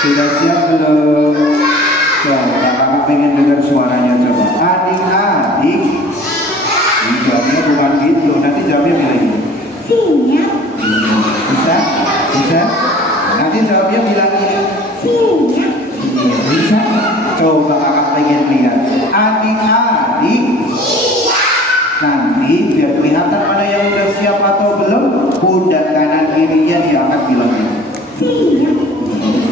Sudah siap belum? Coba kakak pengen dengar suaranya coba. Adik-adik. Jawabnya bukan gitu. Nanti jawabnya bilang gini. Siap. Bisa? Bisa? Nanti jawabnya bilang gini. Siap. Bisa? Coba kakak pengen lihat. Adik-adik. Nanti biar kelihatan mana yang udah siap atau belum, pundak kanan kirinya diangkat bilang gini. Siap.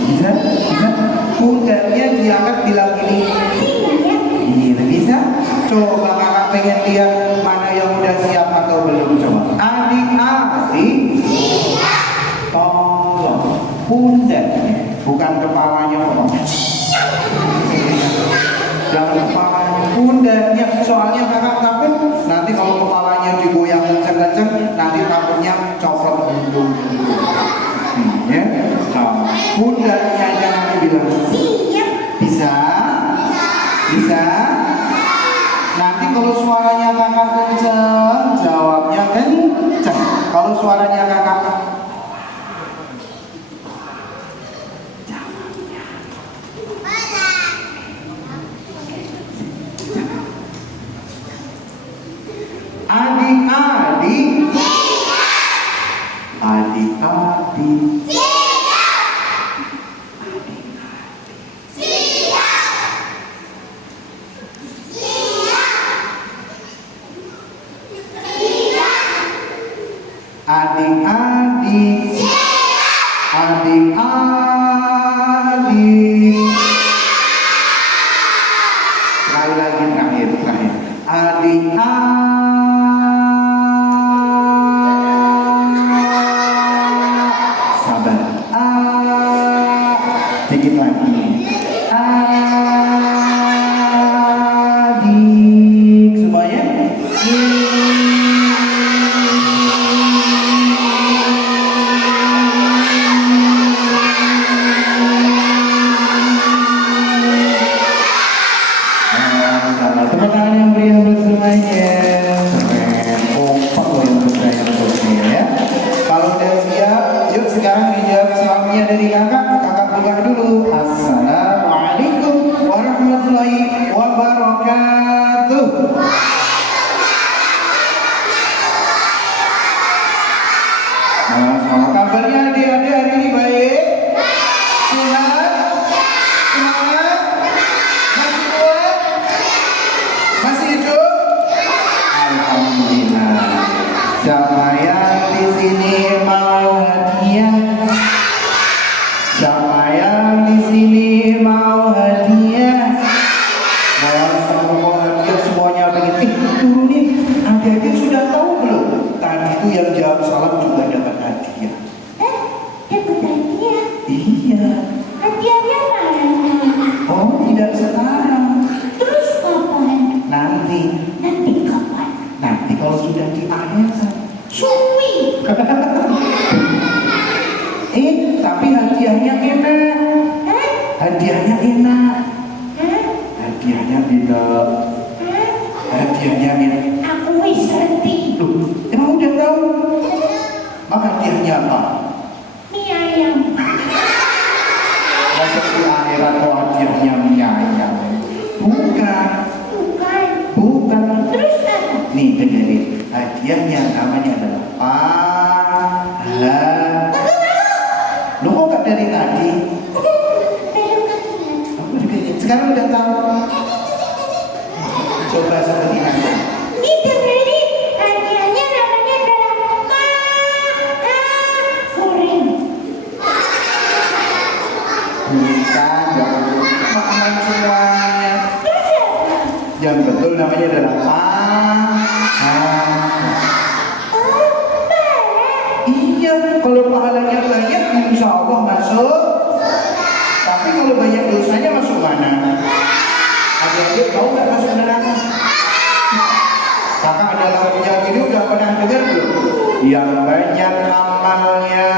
Bisa? Bisa? Pundaknya diangkat bilang gini. Siap. Ini bisa? Coba kakak pengen lihat mana yang udah siap atau belum, coba. Adik-adik, tolong pundaknya, bukan kepalanya kok. Jangan kepalanya, pundaknya. Soalnya kakak takut nanti kalau kepalanya digoyang kenceng-kenceng, nanti takutnya copot hidung. Ya, nah, pundaknya jangan bilang. Siap. Bisa? Bisa? Nanti kalau suaranya kakak kenceng, jawabnya kenceng. Kalau suaranya kakak adik-adik, adik-adik, adik-adik, adik-adik. Sekali lagi terakhir. Adik-adik. Sabar. Dikit lagi. Adik. Semuanya. Tepuk tangan yang meriah buat semuanya. Keren, kompak loh yang berjaya terusnya ya. Kalau udah siap, yuk sekarang dijawab salamnya dari kakak. Kakak buka dulu. Assalamualaikum warahmatullahi wabarakatuh. Nah, kabarnya adik-adik hari ini baik? Sehat? Semangat? Masih kuat? Masih hidup? Alhamdulillah. Siapa yang di sini mau hadiah? Siapa yang di sini mau hadiah? Mau hadiah semuanya pengen. Turunin. Adik-adik sudah tahu belum? Tadi itu yang jawab salam juga dapat hadiah. Dapat hadiah. Iya. Hadiahnya mana? Oh, tidak sekarang. Terus kapan? Nanti. Nanti kapan? Nanti kalau sudah di akhir. Suwi. Tapi hadiahnya enak. Hah? Hadiahnya enak. Hah? Hadiahnya beda. Hah? Hadiahnya enak. Aku wis ngerti. Loh, emang udah tahu? Maka hadiahnya apa? Mie ayam. Masa di akhirat kok hadiahnya mie ayam? Bukan. Bukan. Bukan. Terus apa? Nih dengerin. Hadiahnya namanya adalah pahala. Lu kok gak dari tadi? Sekarang udah tahu. Coba seperti ini. Itu berarti hadiahnya namanya adalah goreng. Bukan dong. Makanan semuanya. Terus apa? Yang betul namanya adalah pahala. Iya, kalau pahalanya banyak, insya Allah masuk. Tapi kalau banyak dosanya masuk mana? Adik-adik tahu nggak masuk neraka? Kakak ada lagu yang ini udah pernah dengar belum? Yang banyak amalnya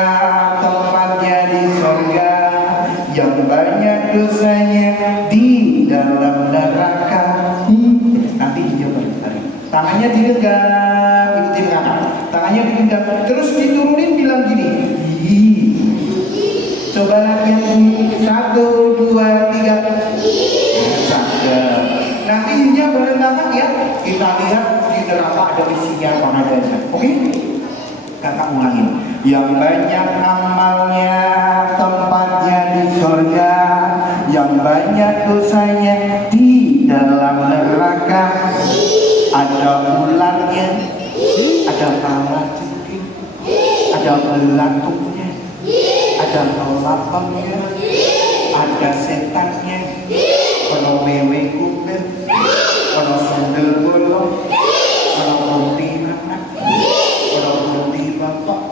tempatnya di surga, yang banyak dosanya di dalam neraka. Nanti dijawab hari. Tangannya digenggam, ikutin kakak. Tangannya digenggam, terus diturunin bilang gini. Coba latihan 1, 2, 3. Cakep. Nanti ininya bareng kakak ya. Kita lihat di neraka ada isinya apa adanya. Oke? Kakak ulangin. Yang banyak amalnya tempatnya di surga, yang banyak dosanya di dalam neraka. Ada ularnya, ada kalajengking, ada belatungnya, ada lolapangnya, ada setannya, ada wewe kumpul, ada sundel bolong, ada putih anak, ada putih bapak,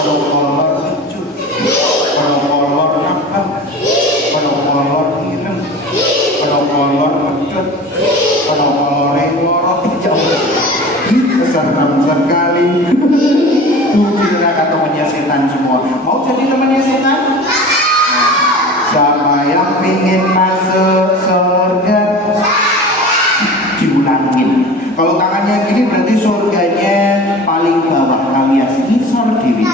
ada kolor hijau, ada kolor abang, ada kolor ireng, ada kolor pedut, ada kolor lorot jauh. Besar sekali. Kira temannya setan semua. Mau jadi temannya setan? Siapa yang ingin masuk surga? Diulangin. Kalau tangannya gini berarti surganya paling bawah alias ngisor diri.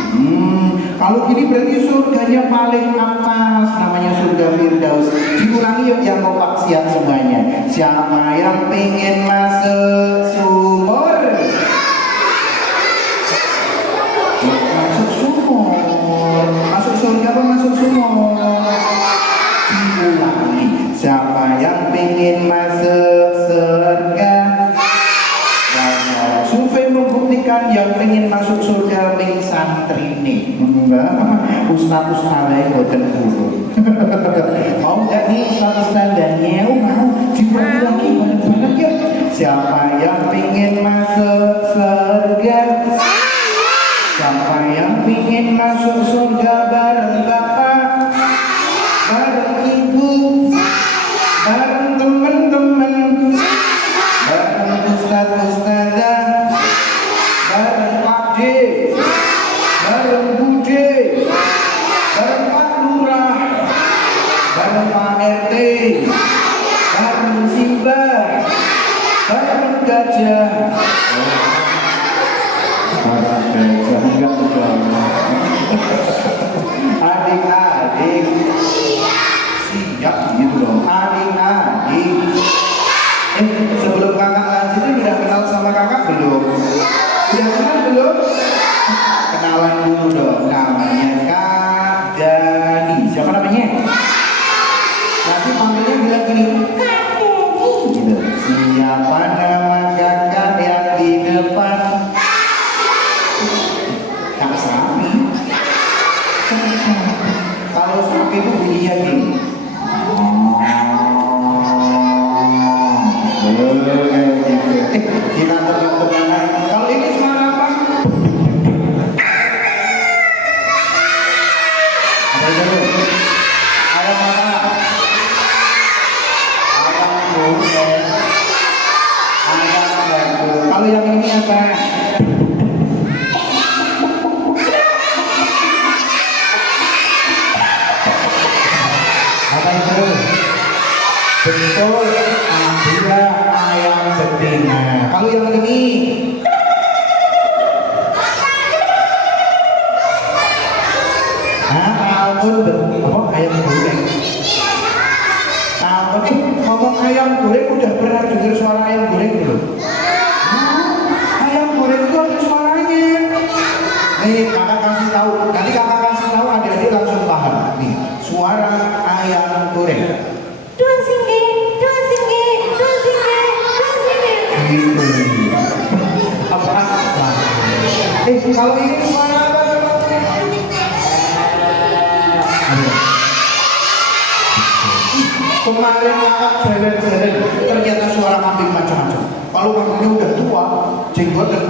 Kalau gini berarti surganya paling atas, namanya surga Firdaus. Diulangi yuk yang kompak siap semuanya. Siapa yang pengen masuk sumur? Masuk sumur. Masuk surga apa masuk sumur? Diulangi. Siapa yang pengen masuk surga? Survei membuktikan yang pengen masuk surga ning santri nih. Ustaz-ustaz yang boten guru. Mau gak nih ustaz-ustaz dan nyeu mau diulangi lagi bareng-bareng yuk. Siapa yang pengen masuk surga? Siapa yang pengen masuk surga bareng bapak, bareng ibu, bareng teman-teman, bareng ustaz-ustazah, bareng Pak D, bareng Bu D, bareng Pak Lurah, bareng Pak RT, bareng Simba, bareng Gajah. Bareng Gajah enggak dong. Adik-adik siap gitu dong. Adik-adik. Sebelum kakak lanjutin udah kenal sama kakak belum? Udah kenal belum? Kenalan dulu dong. Namanya Kak Dani. Siapa namanya? Nanti panggilnya bilang gini, Kak Dani. Gitu. Siapa nama kakak yang di depan? Kak Sapi. Kalau sapi itu bunyinya gini. Kita tebak-tebakan. Kalau ini suara apa? Apa itu? Ayam apa? Ayam goreng. Ayam batu. Kalau yang ini apa? Apa itu? Betul, dia ayam betina. Kalau yang ini, almond apa ayam goreng? Almond, ngomong ayam goreng udah pernah dengar suara ayam goreng belum? Ayam goreng itu ada suaranya. Nih kakak kasih tahu, nanti kakak kasih tahu adik-adik langsung paham. Nih suara ayam goreng. Kalau ini suara apa? Kemarin kakak jalan-jalan ternyata suara kambing macam-macam. Kalau kambingnya udah tua, jenggotan.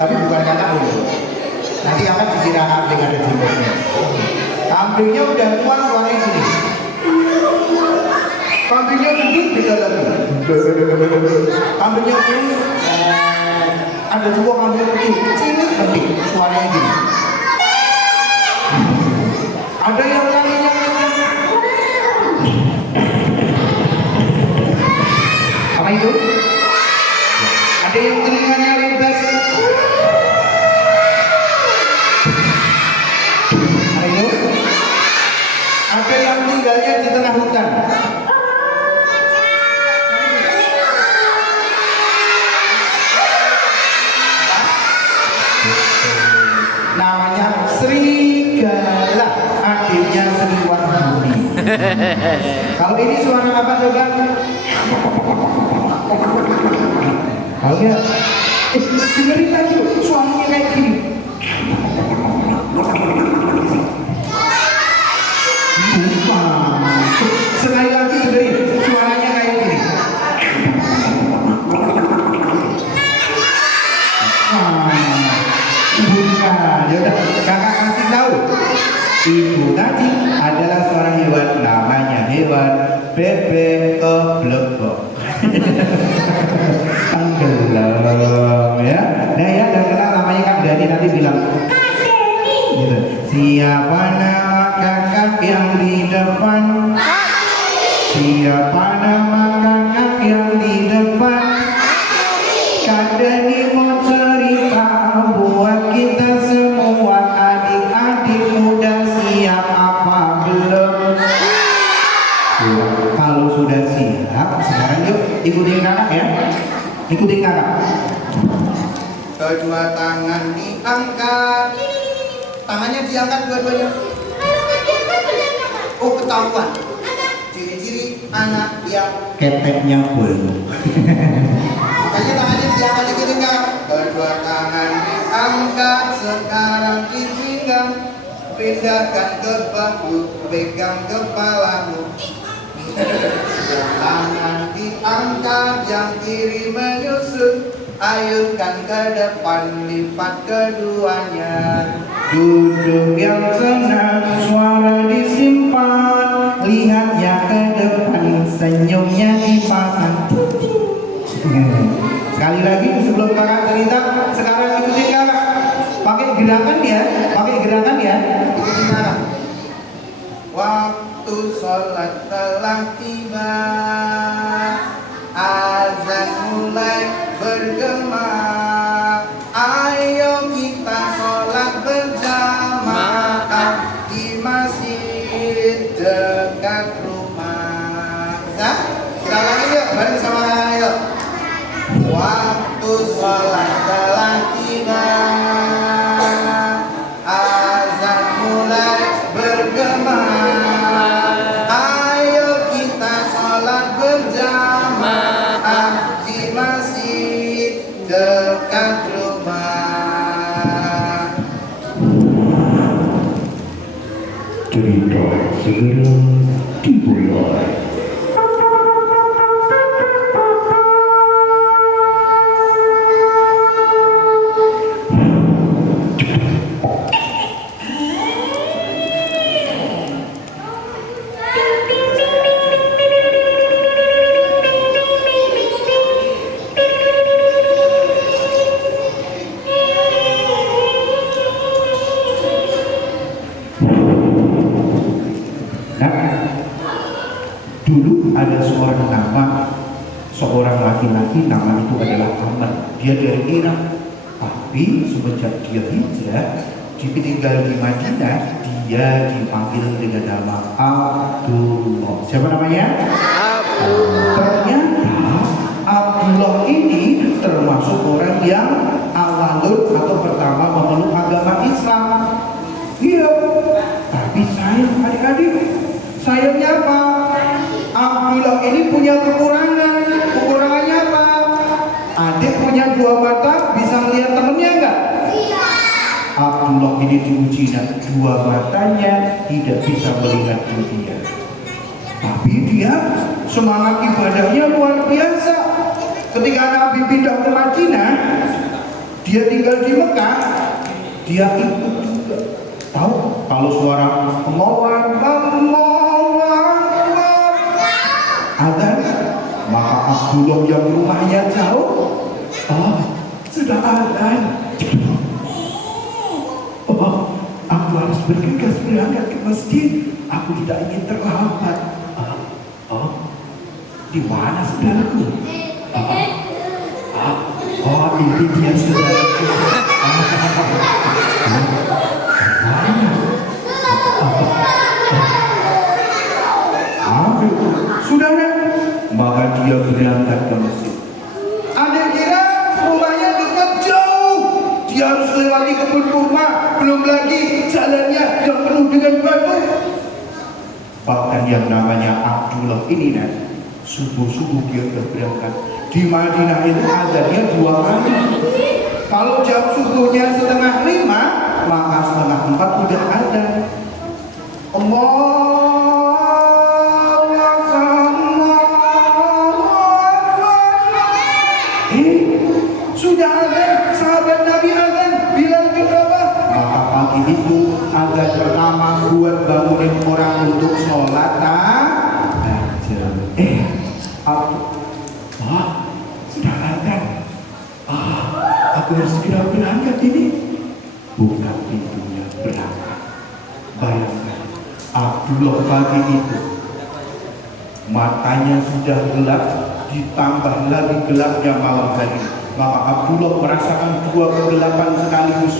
Tapi bukan kakak loh. Nanti kakak dikira kambing ada jenggotnya. Kambingnya udah tua suaranya gini. Kambingnya gendut beda lagi. Kambingnya gini. Ada juga kambing kecil, kecil, suaranya gini. Ada yang lainnya. Apa itu? Ada yang telinganya lebar. Apa itu? Ada yang tinggalnya di tengah hutan. Namanya Serigala, adiknya Sriwardani. Kalau ini suara apa coba? Tahu ya? Dengerin lagi, suaranya kayak gini. Sekali lagi dengerin, suaranya kayak gini. Bukan, yaudah kakak kasih tahu. Ibu tadi adalah seorang hewan, namanya hewan bebek keblebok. Tenggelam ya. Nah ya, dan kenal namanya Kak Dani, nanti bilang gitu. Siapa nama kakak yang di depan? Siapa nama kakak yang di depan? Kak Dani mau cerita buat kita semua, adik-adik muda siap apa belum? Kalau sudah siap, sekarang yuk ikutin kakak ya. Ikutin kakak. Kedua tangan diangkat. Tangannya diangkat dua-duanya. Oh, ketahuan. Ciri-ciri anak yang keteknya belum. Makanya tangannya diangkat, ikutin kakak. Kedua tangan diangkat, sekarang dipinggang. Pindahkan ke bahu, pegang kepalamu. Tangan diangkat, yang kiri menyusun. Ayunkan ke depan, lipat keduanya. Duduk yang senang, suara disimpan. Lihatnya ke depan, senyumnya dipasang. Sekali lagi sebelum kakak cerita, sekarang ikutin kakak. Pakai gerakan ya, pakai gerakan ya. Ikutin kakak. Waktu sholat telah tiba, azan mulai bergema. Ayo kita sholat berjamaah di masjid dekat rumah. Nah, kita ulangi yuk, bareng sama kakak yuk. Waktu sholat telah tiba, azan mulai bergema. Ayo kita sholat berjamaah di masjid dekat rumah. Cerita segera dimulai. Dulu ada seorang laki-laki, nama itu adalah Ahmad. Dia dari Irak, tapi semenjak dia hijrah, dia tinggal di Madinah, dia dipanggil dengan nama Abdullah. Siapa namanya? Abdullah. Ternyata Abdullah ini termasuk orang yang awalun atau pertama memeluk agama Islam. Iya, tapi sayang adik-adik, sayangnya apa? Abdullah ini punya kekurangan. Kekurangannya apa? Adik punya dua mata, bisa melihat temennya enggak? Iya. Abdullah ini diuji dan dua matanya tidak bisa melihat dunia. Tapi dia semangat ibadahnya luar biasa. Ketika Nabi pindah ke Madinah, dia tinggal di Mekah, dia ikut juga. Tahu kalau suara Allahu azan, maka Abdullah yang rumahnya jauh, oh sudah azan, oh aku harus bergegas berangkat ke masjid, aku tidak ingin terlambat. Oh di mana saudaraku? Oh ini dia saudaraku. dia berangkat ke masjid. Ada kira rumahnya dekat jauh, dia harus lewati kebun kurma, belum lagi jalannya yang penuh dengan batu. Bahkan yang namanya Abdullah ini subuh-subuh dia sudah berangkat. Di Madinah itu azannya 2 kali. Kalau jam subuhnya 4:30, maka 3:30 udah ada. Sudah azan, sahabat Nabi azan, bilang berapa? Maka pagi itu azan pertama buat bangunin orang untuk sholat sudah azan. Aku harus segera berangkat ini. Buka pintunya, berangkat. Bayangkan, Abdullah pagi itu matanya sudah gelap, ditambah lagi gelapnya malam hari. Maka Abdullah merasakan 2 kegelapan sekaligus.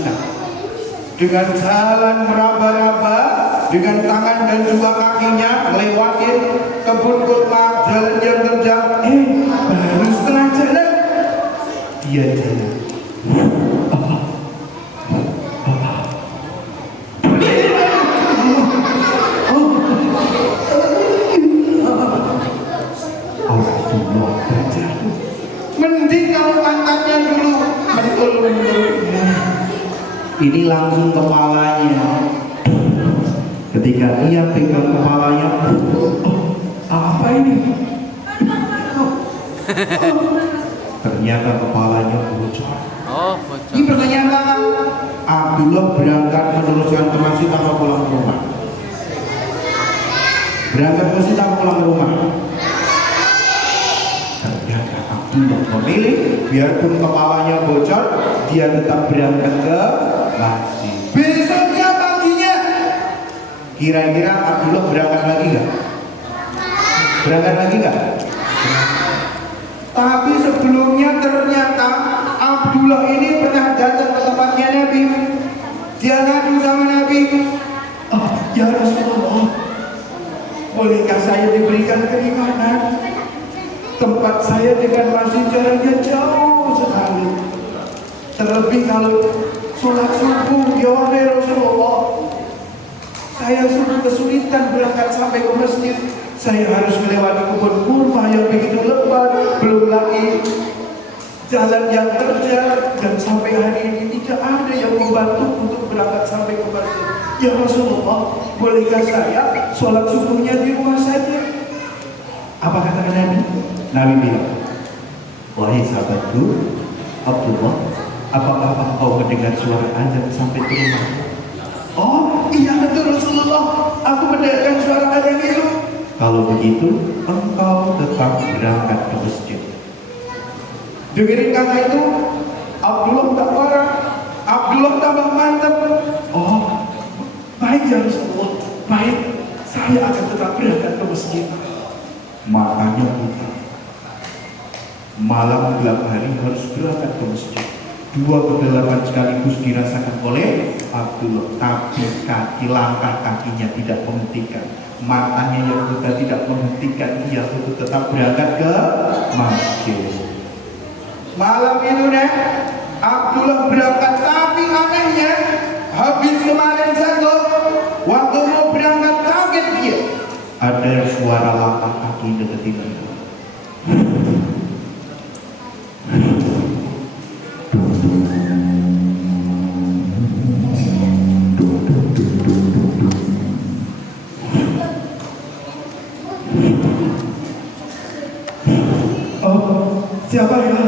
Dengan jalan meraba-raba, dengan tangan dan 2 kakinya melewatin kebun kurma, jalan yang terjal. Baru setengah jalan dia jalan. Abdullah terjatuh. Mending kalau pantatnya dulu mentul. Ini langsung kepalanya. Ketika ia pegang kepalanya, apa ini? Ternyata kepalanya bocor. Bocor. Ini pertanyaan Abdullah berangkat meneruskan ke masjid tanpa pulang ke rumah. Berangkat ke masjid tanpa pulang ke rumah. Ternyata Abdullah memilih, biarpun kepalanya bocor, dia tetap berangkat ke masjid. Besoknya paginya, kira-kira Abdullah berangkat lagi nggak? Berangkat lagi nggak? Tapi sebelumnya ternyata Abdullah ini pernah datang ke tempatnya Nabi. Dia ngadu sama Nabi, ya Rasulullah, bolehkah saya diberikan keringanan? Tempat saya dengan masjid jaraknya jauh sekali. Terlebih kalau sholat subuh, ya Rasulullah, saya kesulitan berangkat sampai ke masjid. Saya harus melewati kebun kurma yang begitu lebat, belum lagi jalan yang terjal, dan sampai hari ini tidak ada yang membantu untuk berangkat sampai ke masjid. Ya Rasulullah, bolehkah saya sholat subuhnya di rumah saja? Apa kata Nabi? Nabi bilang, wahai sahabatku Abdullah, apakah engkau mendengar suara azan sampai ke rumah? Oh iya betul Rasulullah, aku mendengarkan suara azan itu. Kalau begitu, engkau tetap berangkat ke masjid. Dengerin kata itu, Abdullah tak marah, Abdullah tambah mantap. Oh, baik ya Rasulullah, baik, saya akan tetap berangkat ke masjid. Matanya buta, malam gelap hari harus berangkat ke masjid. 2 kegelapan sekaligus dirasakan oleh Abdullah, tapi langkah kakinya tidak menghentikan, matanya yang buta tidak menghentikan dia untuk tetap berangkat ke masjid. Malam itu Abdullah berangkat, tapi anehnya habis kemarin satu, waktu mau berangkat kaget dia, ada suara langkah kaki deketin dia. Siapa ya?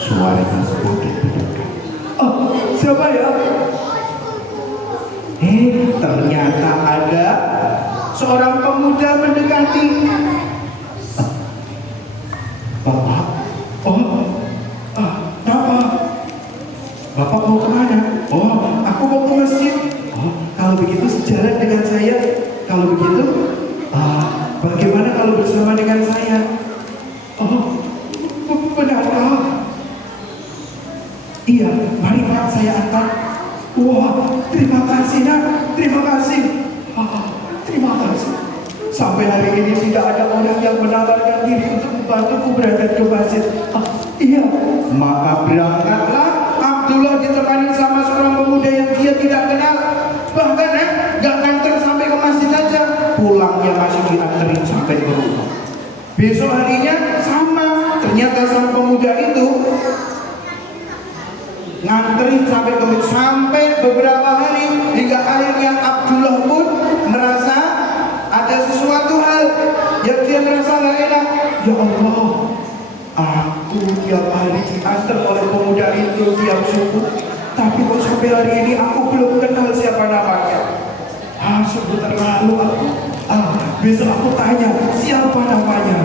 Suaranya semakin mendekat. Siapa ya? Ternyata ada seorang pemuda mendekati. Bapak, Bapak, Bapak mau kemana? Aku mau ke masjid. Kalau begitu sejalan dengan saya. Kalau begitu, bagaimana kalau bersama dengan saya? Benarkah? Iya, mari Pak, saya antar. Wah, terima kasih nak, terima kasih. Terima kasih. Sampai hari ini tidak ada orang yang menawarkan diri untuk membantuku berangkat ke masjid. Iya, maka berangkatlah Abdullah ditemani sama seorang pemuda yang dia tidak kenal. Bahkan gak nganter sampai ke masjid aja, pulangnya masih dianterin sampai ke rumah. Besok harinya sama, ternyata sang pemuda itu nganterin sampai ke masjid, sampai beberapa hari, hingga akhirnya Abdullah pun merasa ada sesuatu hal yang dia merasa gak enak. Ya Allah, aku tiap hari diantar oleh pemuda itu tiap subuh, tapi kok sampai hari ini aku belum kenal siapa namanya. Sungguh terlalu aku. Besok aku tanya siapa namanya.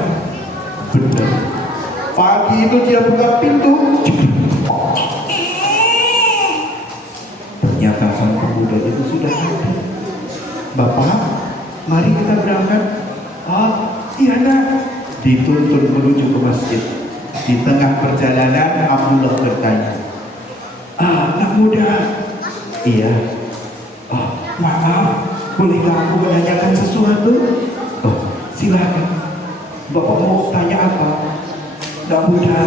Benar. Pagi itu dia buka pintu. Ternyata sang pemuda itu sudah ada. Bapak, mari kita berangkat. Iya nak. Dituntun menuju ke masjid. Di tengah perjalanan Abdullah bertanya, anak muda. Iya. Maaf, bolehkah aku menanyakan sesuatu? Silakan. Bapak mau tanya apa? Anak muda.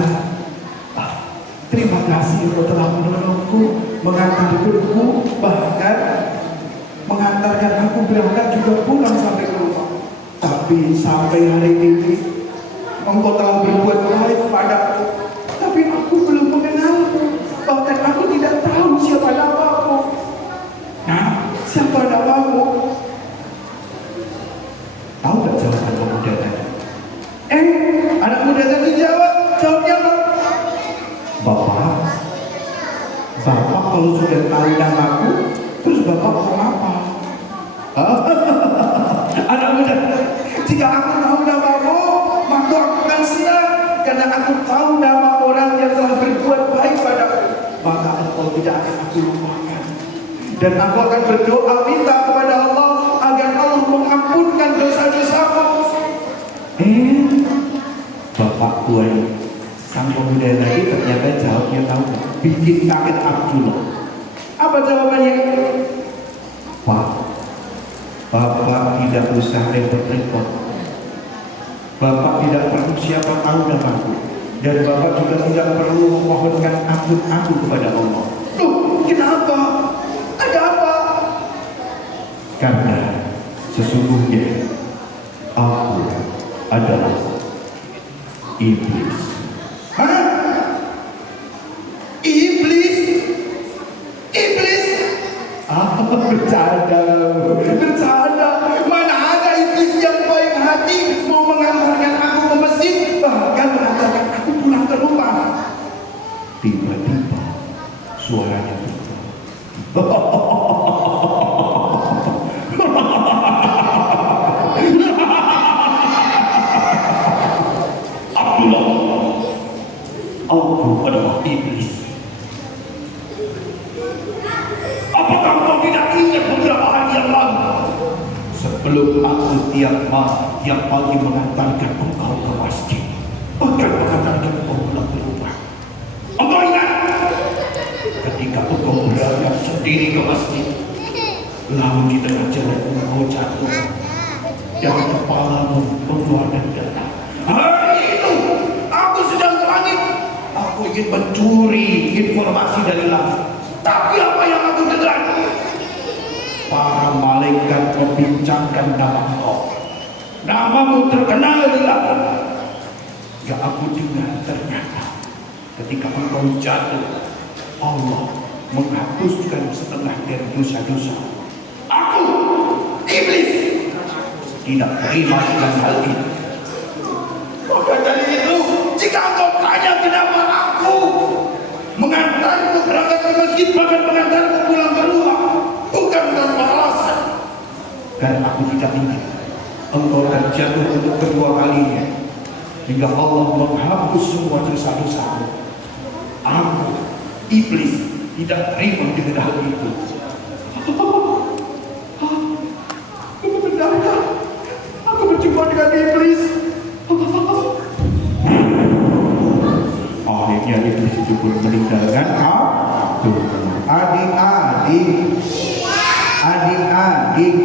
Terima kasih engkau telah menolongku, mengantarku, bahkan mengantarkan aku berangkat juga pulang sampai ke rumah. Tapi sampai hari ini engkau telah berbuat baik kepadaku, tapi aku belum mengenalmu, bahkan aku tidak tahu siapa namamu. Nah, siapa namamu? Tahu gak jawaban pemuda tadi? Anak muda tadi jawabnya apa? Bapak kalau sudah tahu namaku, terus Bapak mau apa? Anak muda, jika aku tahu namamu, maka aku akan senang, karena aku tahu nama orang yang telah berbuat baik padaku. Maka engkau tidak akan aku lupakan, dan aku akan berdoa minta kepada Allah agar Allah mengampunkan dosa-dosaku. Bapak kuai sang pemuda tadi ternyata jawabnya tahu, bikin kaget Abdullah. Apa jawabannya? Pak, Bapak tidak usah repot-repot. Bapak tidak perlu siapa tahu namaku, dan Bapak juga tidak perlu memohonkan ampun aku kepada Allah. Loh, kenapa? Ada apa? Karena sesungguhnya aku adalah iblis. Bercanda. Mana ada iblis yang baik hati mau mengantarkan aku ke masjid, bahkan mengantarkan aku pulang ke rumah. Tiba-tiba suaranya berubah. Abdullah, aku adalah iblis. Apakah kau tidak ingat beberapa hari yang lalu, sebelum aku tiap pagi mengantarkan engkau ke masjid, bahkan mengantarkan engkau pulang ke rumah? Engkau ingat ketika engkau berangkat sendiri ke masjid, lalu di tengah jalan engkau jatuh dan kepalamu mengeluarkan darah. Hari itu aku sedang ke langit, aku ingin mencuri informasi dari langit. Tapi apa yang aku dengar? Para malaikat membincangkan nama engkau. Namamu terkenal di langit. Yang aku dengar ternyata ketika engkau jatuh, Allah menghapuskan setengah dari dosa-dosa. Aku, iblis, tidak terima dengan hal ini. Maka dari itu, jika engkau tanya kenapa aku mengantarmu berangkat ke masjid, bahkan mengantarmu pulang ke rumah, bukan tanpa alasan, karena aku tidak ingin engkau terjatuh untuk kedua kalinya, hingga Allah menghapus semua dosa-dosamu. Aku, iblis, tidak terima dengan hal itu. Benarkah aku berjumpa dengan iblis? Akhirnya iblis itu pun meninggalkan Abdullah. Adik-adik Adik-adik.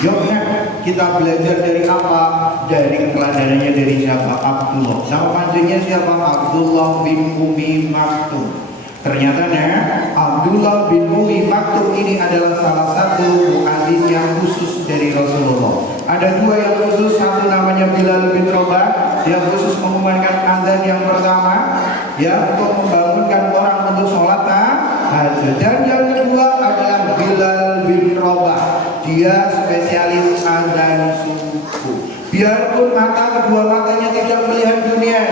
Yuk ya, kita belajar dari apa? Dari keteladarannya dari siapa? Abdullah. Nama panjangnya siapa? Abdullah bin Umi Maktum. Ternyata Abdullah bin Umi Maktum ini adalah salah satu muadzin yang khusus dari Rasulullah. Ada dua yang khusus, satu namanya Bilal bin Rabah, dia khusus mengumandangkan azan yang pertama, ya, untuk membangunkan orang untuk sholat tahajud. Dan yang kedua adalah Bilal bin Rabah, dia spesialis azan subuh. Biarpun kedua matanya tidak melihat dunia,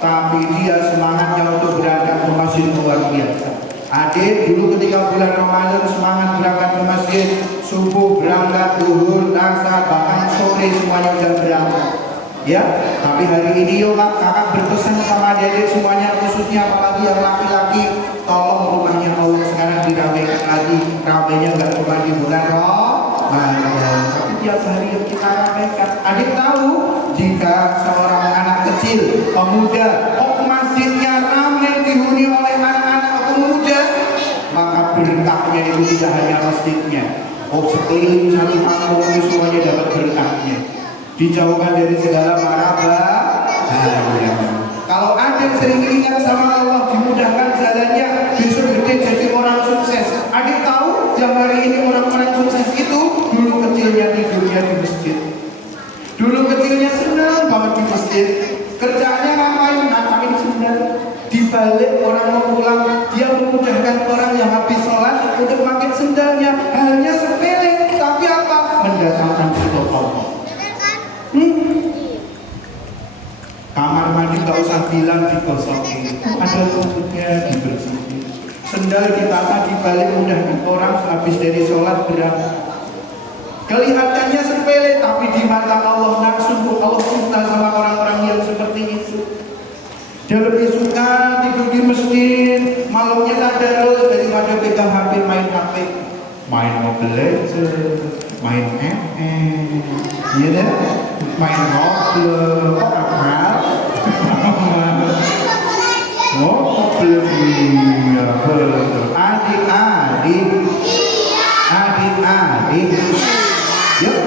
tapi dia semangatnya untuk berangkat ke masjid luar biasa. Adik dulu ketika bulan Ramadan semangat berangkat ke masjid, subuh berangkat, duhur, asar, bahkan sore semuanya udah berangkat. Ya, tapi hari ini yuk kakak berpesan sama adik-adik semuanya, khususnya apalagi yang laki-laki, tolong rumahnya Allah sekarang diramaikan lagi. Ramainya nggak cuma di bulan Ramadan, tapi tiap hari yang kita ramaikan. Adik tahu jika seorang anak kecil, pemuda, masjidnya ramai dihuni oleh anak-anak pemuda, maka berkahnya itu tidak hanya masjidnya, sekeliling satu kampung itu semuanya dapat berkahnya, dijauhkan dari segala mara bahaya. Kalau adik sering ingat sama Allah, dimudahkan jalannya, besok gede jadi orang sukses. Adik tahu yang hari ini orang-orang sukses itu dulu kecilnya tidurnya di masjid, dulu kecilnya senang banget di masjid, kerjaannya ngapain? Ngapain sendal. Dibalik orang mau pulang, dia memudahkan orang yang habis sholat untuk pakai sendalnya. Hanya sepele, tapi apa? Mendatangkan ridho Allah. Kamar mandi gak usah bilang digosokkan, ada rumputnya dibersihin. Sendal ditata dibalik, mudahkan orang habis dari sholat berangkat. Kelihatannya sepele, tapi di mata Allah sungguh Allah suka sama orang-orang yang seperti itu. Dia lebih suka tidur di masjid, malamnya tadarus daripada pegang HP, main HP, main Mobile Legends, main MM, iya deh, main Roblox, kok apa? Oh, iya, betul. Adik-adik. Yuk,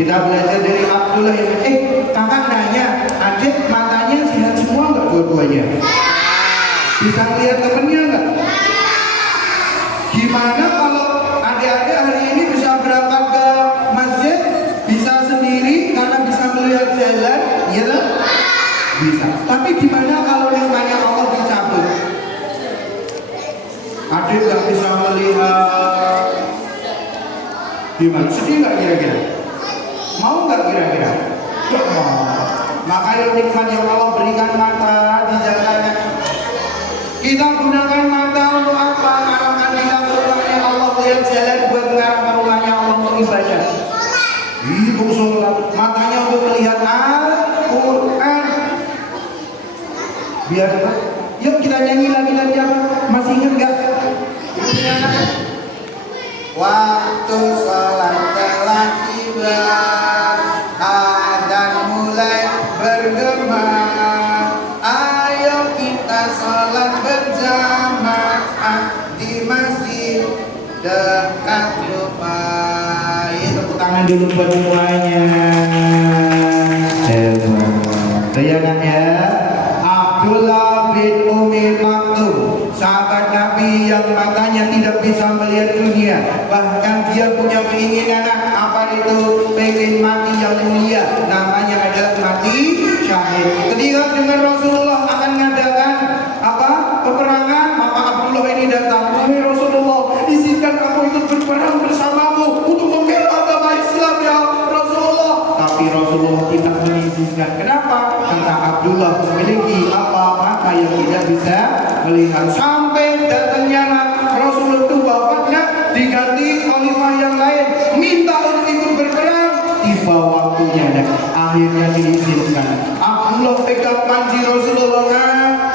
kita belajar dari Abdullah ini. Kakak nanya, adik matanya sehat semua nggak dua-duanya? Bisa lihat temennya nggak? Gimana kalau adik-adik hari ini bisa berangkat ke masjid, bisa sendiri karena bisa melihat jalan, ya kan? Bisa. Tapi gimana kalau nikmatnya Allah dicabut? Adik nggak bisa melihat. Gimana? Sedih nggak kira-kira? Mau nggak kira-kira? Nggak mau. Makanya nikmat yang Allah berikan mata di jalannya. Kita gunakan mata untuk apa? Karena kita rumahnya Allah, lihat jalan buat mengarah ke rumahnya Allah untuk ibadah. Itu sholat. Matanya untuk melihat Al-Quran. Biar, yuk kita nyanyi lagi apa? Masih ingat nggak? Waktu sholat telah tiba, adzan mulai bergema. Ayo kita sholat berjamaah di masjid dekat rumah. Tepuk tangan dulu buat semuanya. Bayangan ya, Abdullah bin Umi Maktum, sahabat Nabi yang matanya tidak bisa melihat dunia, bahkan dia punya keinginan apa itu? Pengen mati yang mulia, namanya adalah mati syahid. Ketika dengar Rasulullah akan mengadakan apa? Peperangan, maka Abdullah ini datang, "Wahai Rasulullah, izinkan aku ikut berperang bersamamu untuk membela agama Islam ya Rasulullah." Tapi Rasulullah tidak mengizinkan. Kenapa? Karena Abdullah memiliki apa? Mata yang tidak bisa melihat. Sampai datangnya Rasulullah itu wafatnya, diganti khalifah yang lain, minta untuk ikut berperang. Tiba waktunya dan akhirnya diizinkan. Abdullah pegang panji Rasulullah,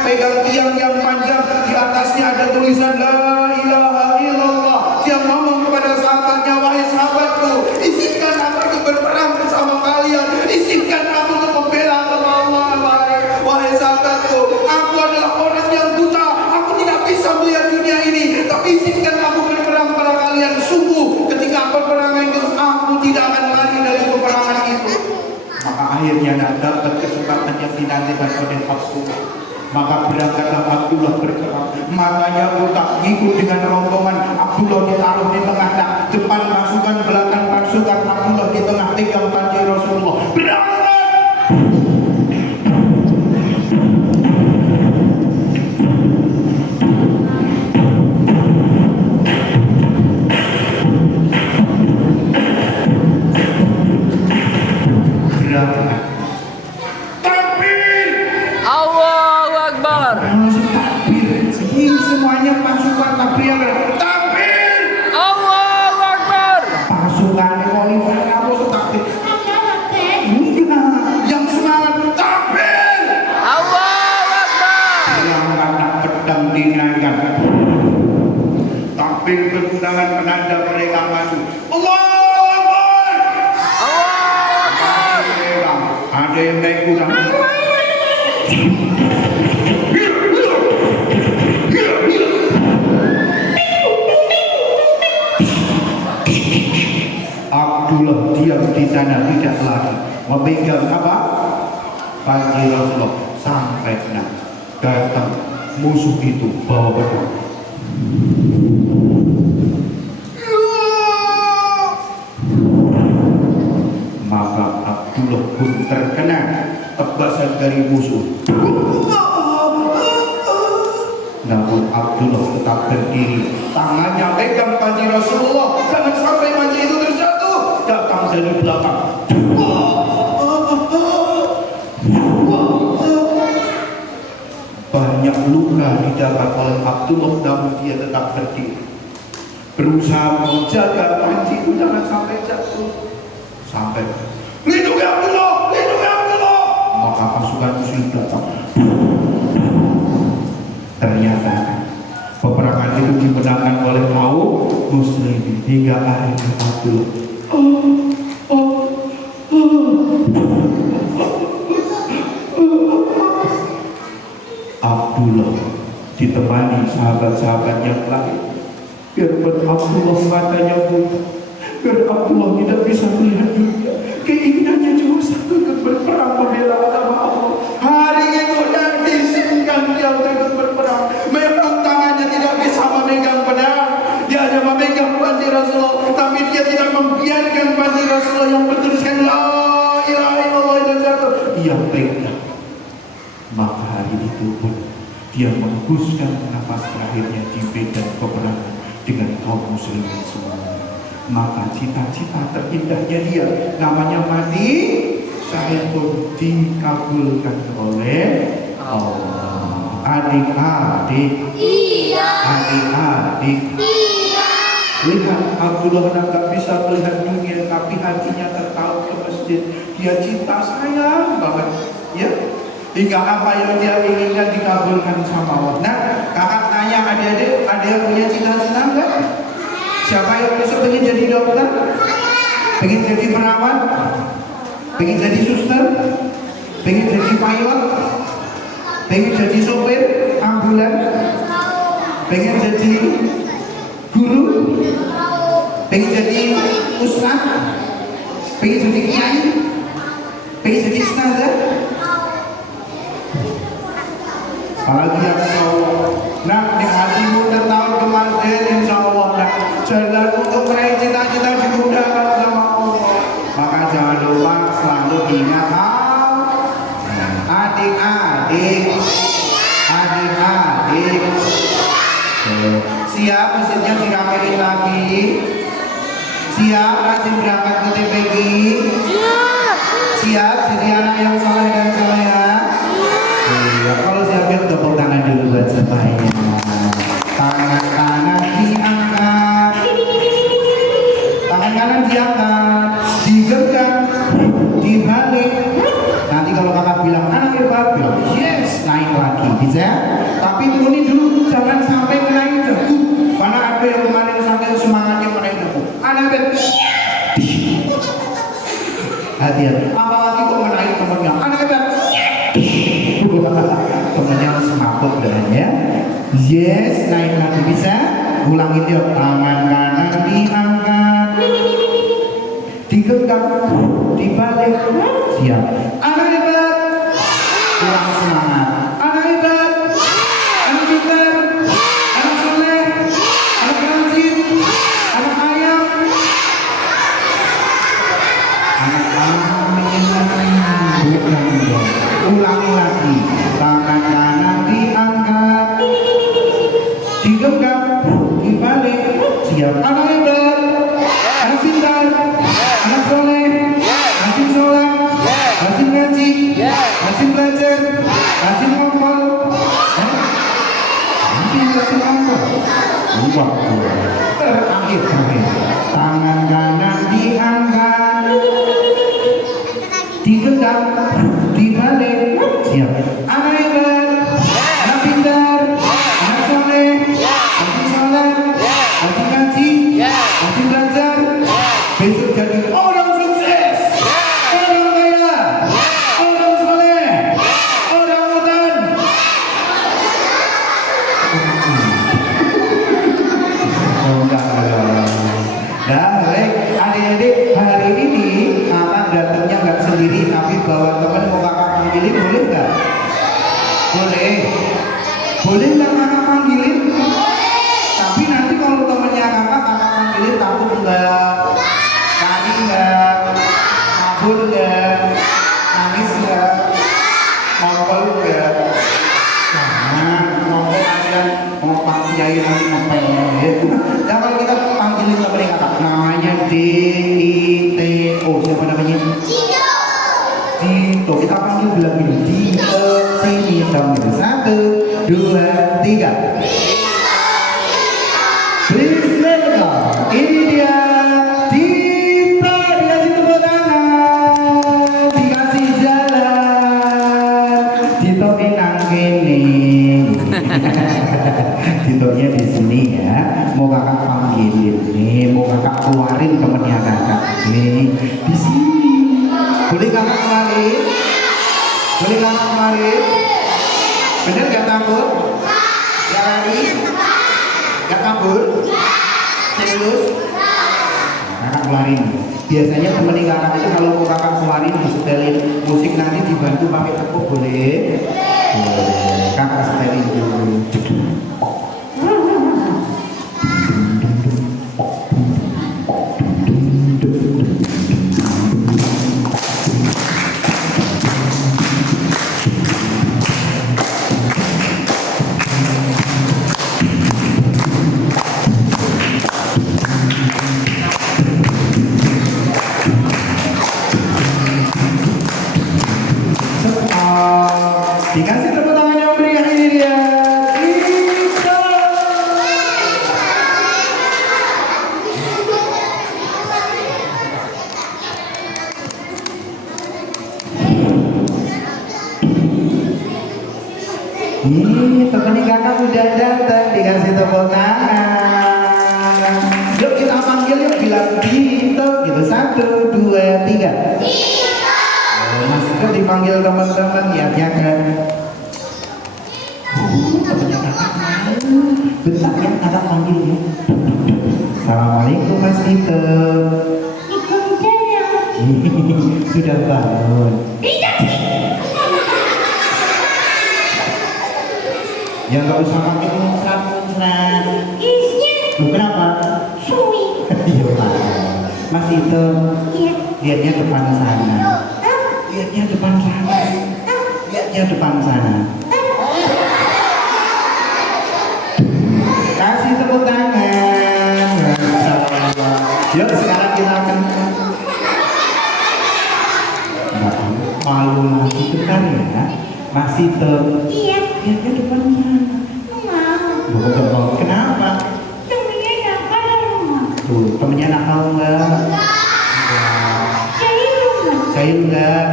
pegang tiang yang panjang, di atasnya ada tulisan La ilaha illallah. Dia ngomong kepada sahabatnya, "Wahai sahabatku, izinkan aku ikut berperang bersama kalian, izinkan aku untuk membela agama Allah. Wahai sahabatku, aku adalah orang yang buta, aku tidak bisa melihat dunia ini, tapi izinkan dapat kesempatan yang dinantikan oleh Abdullah. Maka berangkatlah Abdullah bergerak. Makanya utak ngikut dengan rombongan. Abdullah ditaruh di tengah, depan pasukan, belakang pasukan. Abdullah di tengah, pegang panji Rasulullah. Berangkat. Semuanya pasukan takbir, takbir. Allahu Akbar. Pasukan Khalifah Abu takbir. Yang semangat takbir. Allahu Akbar. Yang kata pedang dinaikkan. Takbir kegunaan penanda mereka maju. Allahu Akbar. Allahu Akbar. Ada yang naik kurang. Abdullah diam di sana tidak lagi memegang apa? Panji Rasulullah sampai datang musuh itu bawa pedang. Maka Abdullah pun terkena tebasan dari musuh. Namun Abdullah tetap berdiri, tangannya pegang panji Rasulullah, jangan sampai panji itu terjatuh. Datang dari belakang. Banyak luka didapat oleh Abdullah, namun dia tetap berdiri, berusaha menjaga panji itu jangan sampai jatuh. Sampai lindungi Abdullah, lindungi Abdullah. Maka pasukan muslim datang. Ternyata peperangan itu dimenangkan oleh kaum muslimin hingga akhirnya Abdullah. Abdullah ditemani sahabat-sahabat yang lain. Biarpun Abdullah matanya buta, biar Abdullah tidak bisa melihat dunia, keinginannya cuma satu, ikut berperang membela agama Allah. Hari itu yang diizinkan dia untuk ikut berperang. Memang tangannya tidak bisa memegang pedang, dia hanya memegang panji Rasulullah, tapi dia tidak membiarkan panji Rasulullah yang bertuliskan la ilaha illallah itu jatuh. Ia pegang. Maka hari itu pun dia menghembuskan nafas terakhirnya di medan peperangan dengan kaum muslimin semuanya. Maka cita-cita terindahnya dia, namanya mati syahid, pun dikabulkan oleh Allah. Adik-adik, Iya. adik-adik, Iya. lihat Abdullah nggak bisa melihat dunia, tapi hatinya tertaut ke masjid. Dia cinta sayang banget, ya. Hingga apa yang dia inginkan dikabulkan sama Allah. Nah, kakak tanya adik-adik, ada yang punya cita-cita enggak? Siapa yang besok pengen jadi dokter? Pengen jadi perawat? Pengen jadi suster? Pengen jadi pilot? Pengen jadi sopir ambulan? Pengen jadi guru? Pengen jadi ustaz? Pengen jadi kiai? Pengen jadi ustazah? Apalagi yang cowok. Nah, di hatimu tahun ke masjid, insya Allah. Nah, jalan untuk meraih cita-cita dimudahkan sama Allah. Maka jangan lupa selalu ingat hal. Adik-adik, adik-adik. Siap masjidnya diramein lagi. Siap rajin berangkat ke TPG. Siap jadi anak yang soleh dan soleha. Iya, kalau siap tepuk tangan dulu buat semuanya. Tangan kanan diangkat, tangan kanan diangkat, digenggam, dibalik. Nanti kalau kakak bilang anak hebat, bilang yes, naik lagi, bisa? Tapi turunin dulu, jangan sampai menaik debu. Mana ada yang kemarin sampai semangatnya menaik debu. Anak hebat, hati-hati. Apalagi kok menaik temennya, anak hebat. Temennya semaput dengannya. Yes, naik lagi, bisa? Ulangin yuk. Tangan kanan diangkat, digenggam, dibalik. Siap. Anak hebat. digenggam, dibalik. Siap. Anak hebat, anak pintar, anak soleh, rajin sholat, rajin ngaji, rajin belajar, rajin ngomong. Rajin ngomong. Wah, terakhir. Tangan kanan diangkat, digenggam, dibalik. Siap. Anak hebat, anak pintar, anak soleh, rajin sholat, rajin ngaji, rajin belajar. Besok jadi orang sukses, orang kaya, orang soleh, orang hutan. Oh, enggak. Nah, baik, adik-adik, hari ini kakak datangnya nggak sendiri, tapi bawa teman. Mau kakak panggilin boleh nggak? Boleh. Boleh nggak kakak panggilin? Tapi nanti kalau temennya kakak panggilin takut nggak? Tadi nggak? Kabur nggak? Nangis nggak? Ngompol nggak? Jangan, ngompol aja. Mau panggilin nanti ngepel. Ya kalau kita panggilin temennya kakak, namanya D-I-T-O. Siapa namanya? Dito. Kita panggil bilang gini, Dito, sini dong. 1, 2, 3. Please welcome. Ini dia Dito, dikasih tepuk tangan, dikasih jalan. Dito pinang kene. Ditonya di sini ya. Mau kakak panggilin nih, mau kakak keluarin temennya kakak nih. Di sini. Boleh kakak keluarin? Boleh kakak keluarin? Bener gak takut? Gak lari? Gak kabur? Serius? Kakak keluarin. Biasanya temenin kakak itu kalau mau kakak keluarin disetelin musik, nanti dibantu pakai tepuk boleh? Boleh. Kakak setelin dulu. Dikasih tepuk tangan yang meriah, ini dia Dito. Temenin kakak udah datang, dikasih tepuk tangan. Yuk kita panggil, yuk bilang Dito gitu. 1, 2, 3. Masih kan dipanggil teman-teman ya kan. Temennya kakak. Bentar ya kakak panggil ya. Assalamualaikum Mas Dito. Sudah bangun. Ya nggak usah pakai muncrat. Lu kenapa? Iya Pak. Mas Dito, lihatnya depan sana. Lihatnya depan sana. Lihatnya depan sana. Kasih tepuk tangan. Yuk sekarang kita akan malu lagi bentar ya. Mas Dito. Lihatnya depan sana. Kenapa? Tuh, temennya nakal nggak? Cair nggak?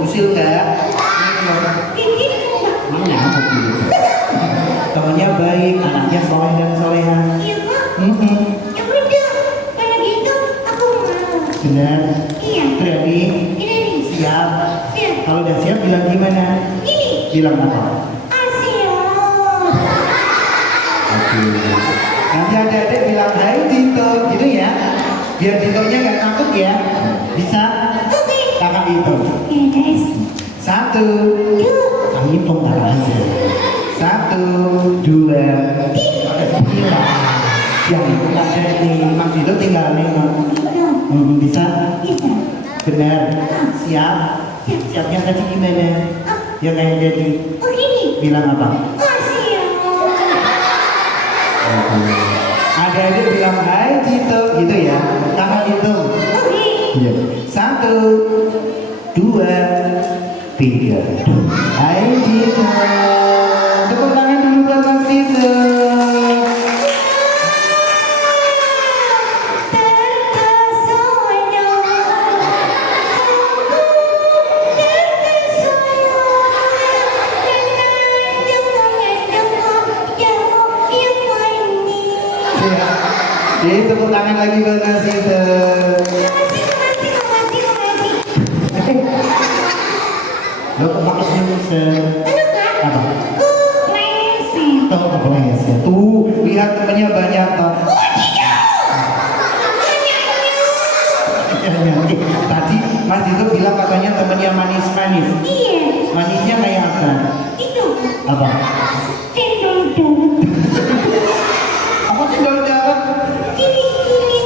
Usil nggak? Nyamuk gitu. Temennya baik, anaknya soleh dan soleha. Benar? Ready? Siap? Kalau udah siap bilang gimana? Bilang apa? Nanti adik-adik bilang hai Dito, gitu ya. Biar Ditonya nggak takut ya. Bisa? Kakak hitung. 1, kamu hitung kakak aja. 1, 2, 3. Yang ada di Mas Dito tinggal nengok. Bisa? Benar? Siap? Siapnya tadi gimana? Yang kayak jadi? Bilang apa? Adik-adik bilang hai Cito gitu ya. Kakak hitung. Oke. Iya. 1, 2, 3. Hai Cito. Tepuk tangan dulu buat Mas Cito. Jadi tepuk tangan lagi buat Mas Cito. Lo kok pakai senyum? Apa? Tuh, apa ya? Tuh, lihat temennya banyak toh. Tadi Mas itu bilang katanya temennya manis-manis. Manisnya kayak apa? Apa? Apa sih daun daun?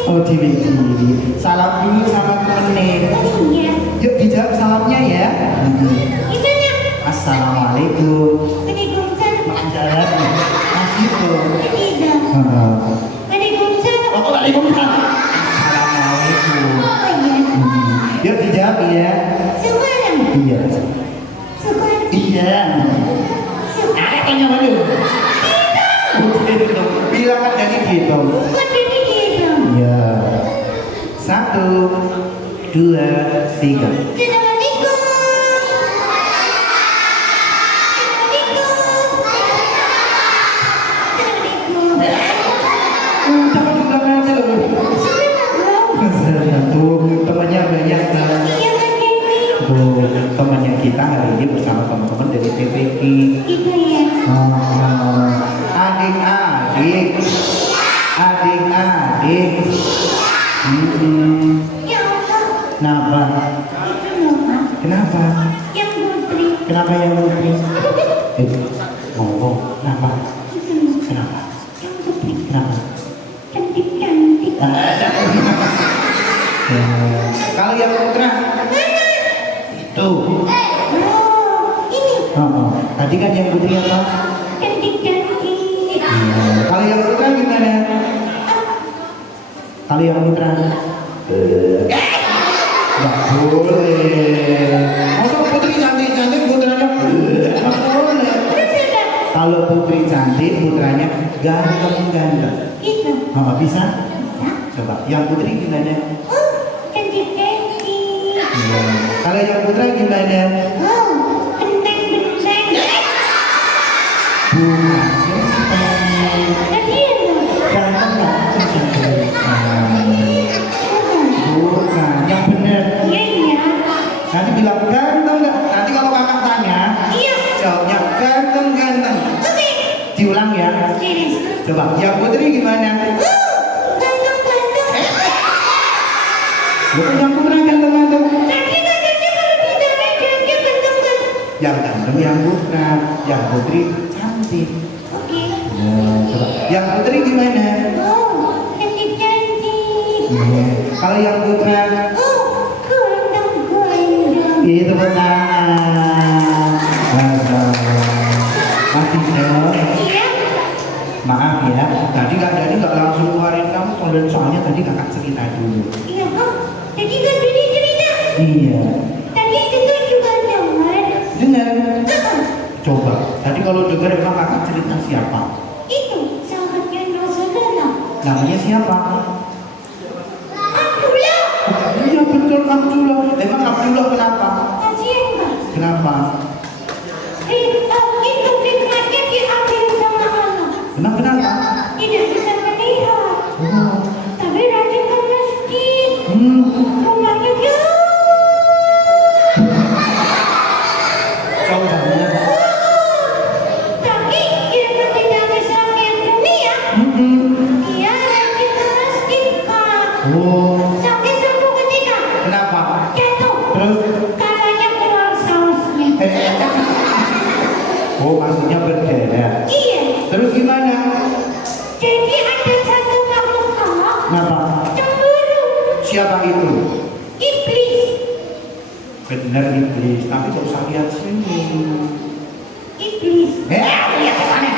Oh, Dewi. Salam dulu sama temennya. Yuk dijawab salamnya ya. Assalamualaikum. Jalan. Mas itu. Waalaikumsalam. Assalamualaikum. Yuk dijawab ya. Iya. Iya. Tanya mana? Bilang kan jadi gitu. Iya. 1, 2, 3. Coba juga aja loh. Tuh temannya banyak kan. Tuh temannya kita hari ini bersama teman-teman dari PPK. Adik-adik. Kenapa? Kenapa? Kenapa yang putri? Ngomong. Kenapa? Kenapa? Kenapa? Kalau yang putra itu. Tadi kan yang putri apa? Kalau yang putra gimana? Kalau yang putra? Nggak boleh. Masa putri cantik-cantik putranya? Nggak boleh. Kalau putri cantik putranya ganteng-ganteng. Bisa? Coba. Yang putri gimana? Kalau yang putra gimana? Ganteng nggak? Bukan. Yang benar. Nanti bilang ganteng nggak? Nanti kalau kakak tanya, jawabnya ganteng-ganteng. Diulang ya. Coba. Yang putri gimana? Bukan yang putra ganteng-ganteng. Yang ganteng yang putra, yang putri cantik. Coba. Yang putri gimana? Kalau yang putra itu benar. Masih maaf ya, tadi nggak langsung keluarin kamu, soalnya tadi kakak cerita dulu. Iya. Dengar. Coba. Tadi kalau dengar emang kakak cerita siapa? Namanya siapa? Iya betul Abdullah. Emang Abdullah kenapa? Kenapa? Kenapa? Tidak bisa melihat. Oh. Tapi rajin ke masjid. Rumahnya jauh. Coba ya. Tapi dia tidak bisa melihat dunia. Dia rajin ke masjid, Kak. Sampai suatu ketika. Kenapa? Jatuh. Terus? Katanya keluar sausnya. Maksudnya berdarah. Iya. Terus gimana? Jadi ada satu makhluk Allah. Kenapa? Cemburu. Siapa itu? Iblis. Benar iblis, tapi gak usah lihat sini. Iblis. Lihat sana.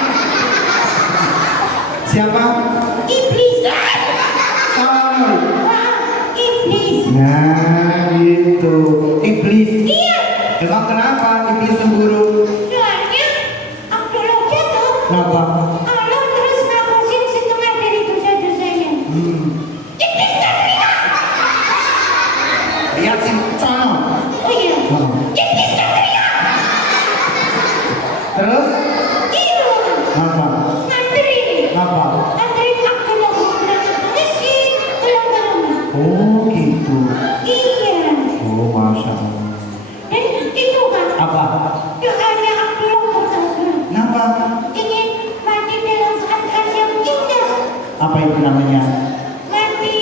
Siapa? Emang kenapa Ibu cemburu? Soalnya Abdullah jatuh. Kenapa? Allah terus ngapusin setengah dari dosa-dosanya. Iblis gak terima. Lihat sih, sono. Oh iya. Oh. Iblis gak terima. Terus? Iya. Apa? Nganterin. Apa? Nganterin Abdullah berangkat ke masjid. Pulang ke rumah. Oh gitu. Iya. Oh masya Allah. Dan itu kan Apa? doanya Abdullah berkata, Kenapa? ingin mati dalam keadaan yang indah. Apa itu namanya? Mati.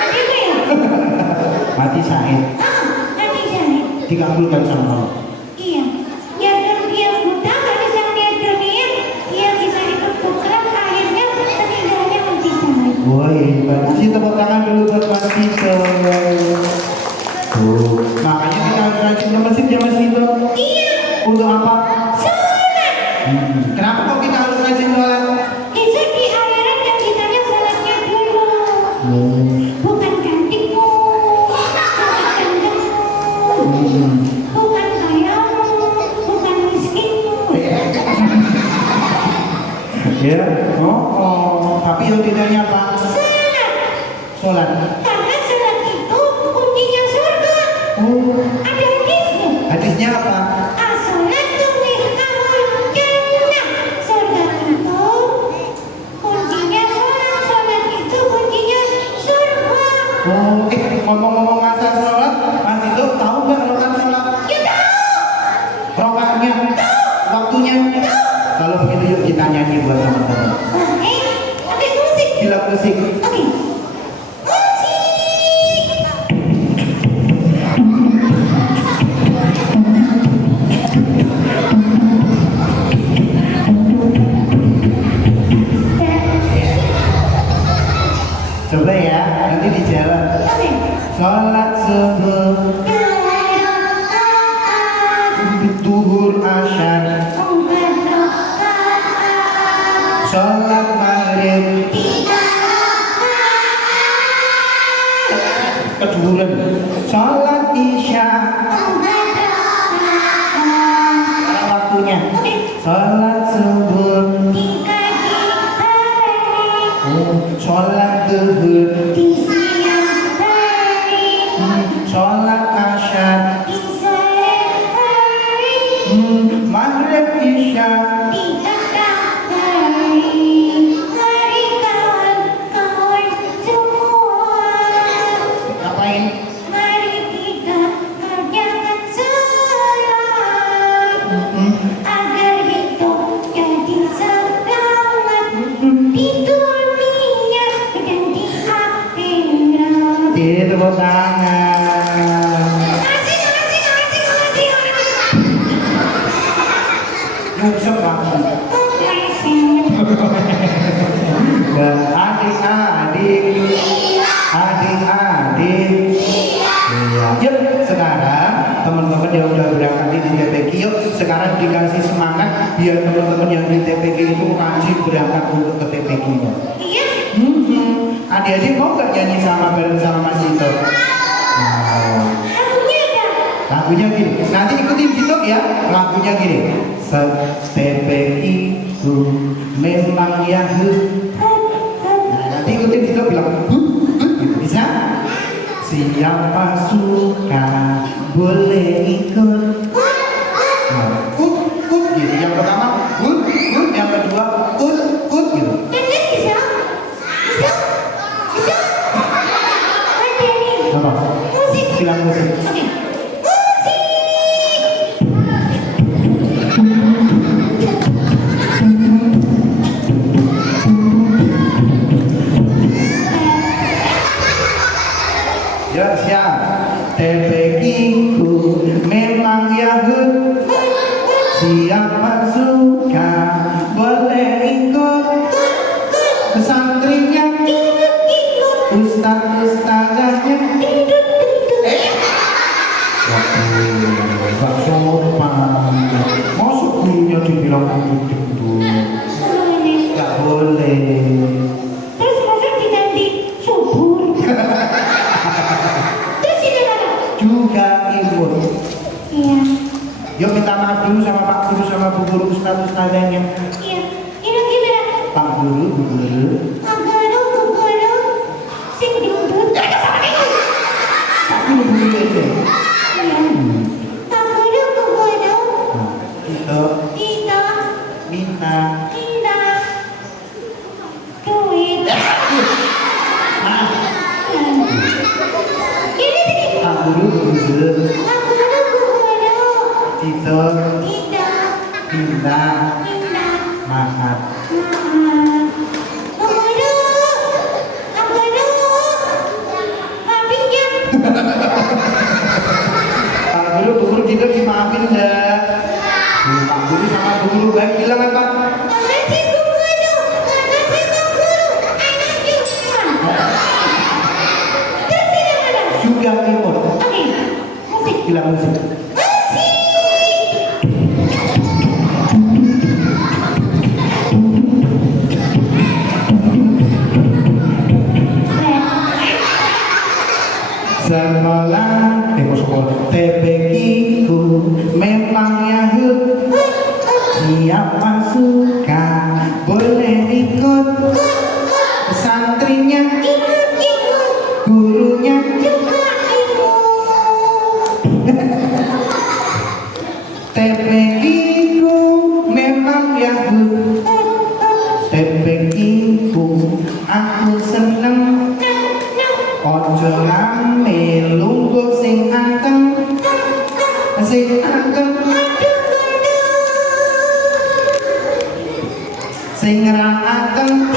Mati apa ya? Mati syahid. Mati syahid. Dikabulkan sama Allah. Iya. Ya dan dia buta pada saat dia dunia, dia bisa ikut program akhirnya meninggalnya mati syahid. Woi, kasih tepuk tangan dulu buat Mas Tito. Oh, makanya kita harus rajin ke masjid ya Mas Tito. Iya. Untuk apa? Sholat. Kenapa kok kita harus rajin sholat? Besok di akhirat yang ditanya sholatnya dulu. Bukan gantimu, bukan gantengmu, bukan kayamu, bukan miskinmu. Ya, tapi yang ditanya apa? Sholat. Sholat. Karena sholat itu kuncinya surga. Oh, Ada hadisnya. hadisnya apa? As-sholatu miftahul jannah. Surga itu kuncinya sholat. Sholat itu kuncinya surga. Oh, ngomong-ngomong masalah sholat, Mas Tito tahu nggak rokaat sholat? Ya tahu. Rokaatnya, waktunya. Kalau begitu yuk kita nyanyi buat teman-teman. Oke. Oke, musik. Gila musik. Oke. Coba ya, nanti di jalan. Oke. Sholat subuh, duhur asyar, sholat maghrib, keduren, sholat isya. Sekarang waktunya. Sholat subuh, sholat duhur, sholat asyar, maghrib isya. Ngapain? Mari kita kerjakan sholat agar hidup jadi selamat di dunia dan di akhirat. Tepuk tangan. Asik. Nyungsep langsung. Dan adik-adik. Iya. Yuk sekarang teman-teman yang udah berangkat di TPQ, yuk sekarang dikasih semangat biar teman-teman yang di TPQ itu rajin berangkat untuk ke TPQ-nya. Iya. Adik-adik mau gak nyanyi sama bareng sama Mas Tito? Lagunya ada. Lagunya gini, nanti ikutin gitu ya. Lagunya gini. TPQ itu memang Yahoo. Nah, nanti ikutin gitu bilang gitu. Bisa? Siapa suka boleh ikut. Nah, gitu. Yang pertama yang kedua gitu. Nenek bisa? Bisa? Ada nih. Apa? Musik. Silang musik. Oke. Ya siap. TPQ ku memang Tidak. Tidak. Tidak. Maaf. Pak Guru kita dimaafin enggak? Pak Guru sama Bu Guru baik bilang apa? Juga timur. Bilang musik. Sekolah, sekolah TPQ memang Yahud. Siapa suka boleh ikut. Santrinya, gurunya, TPQ memang Yahud. TPQ aku seneng. Ojo rame lungguh sing anteng, sing anteng, sing ra anteng.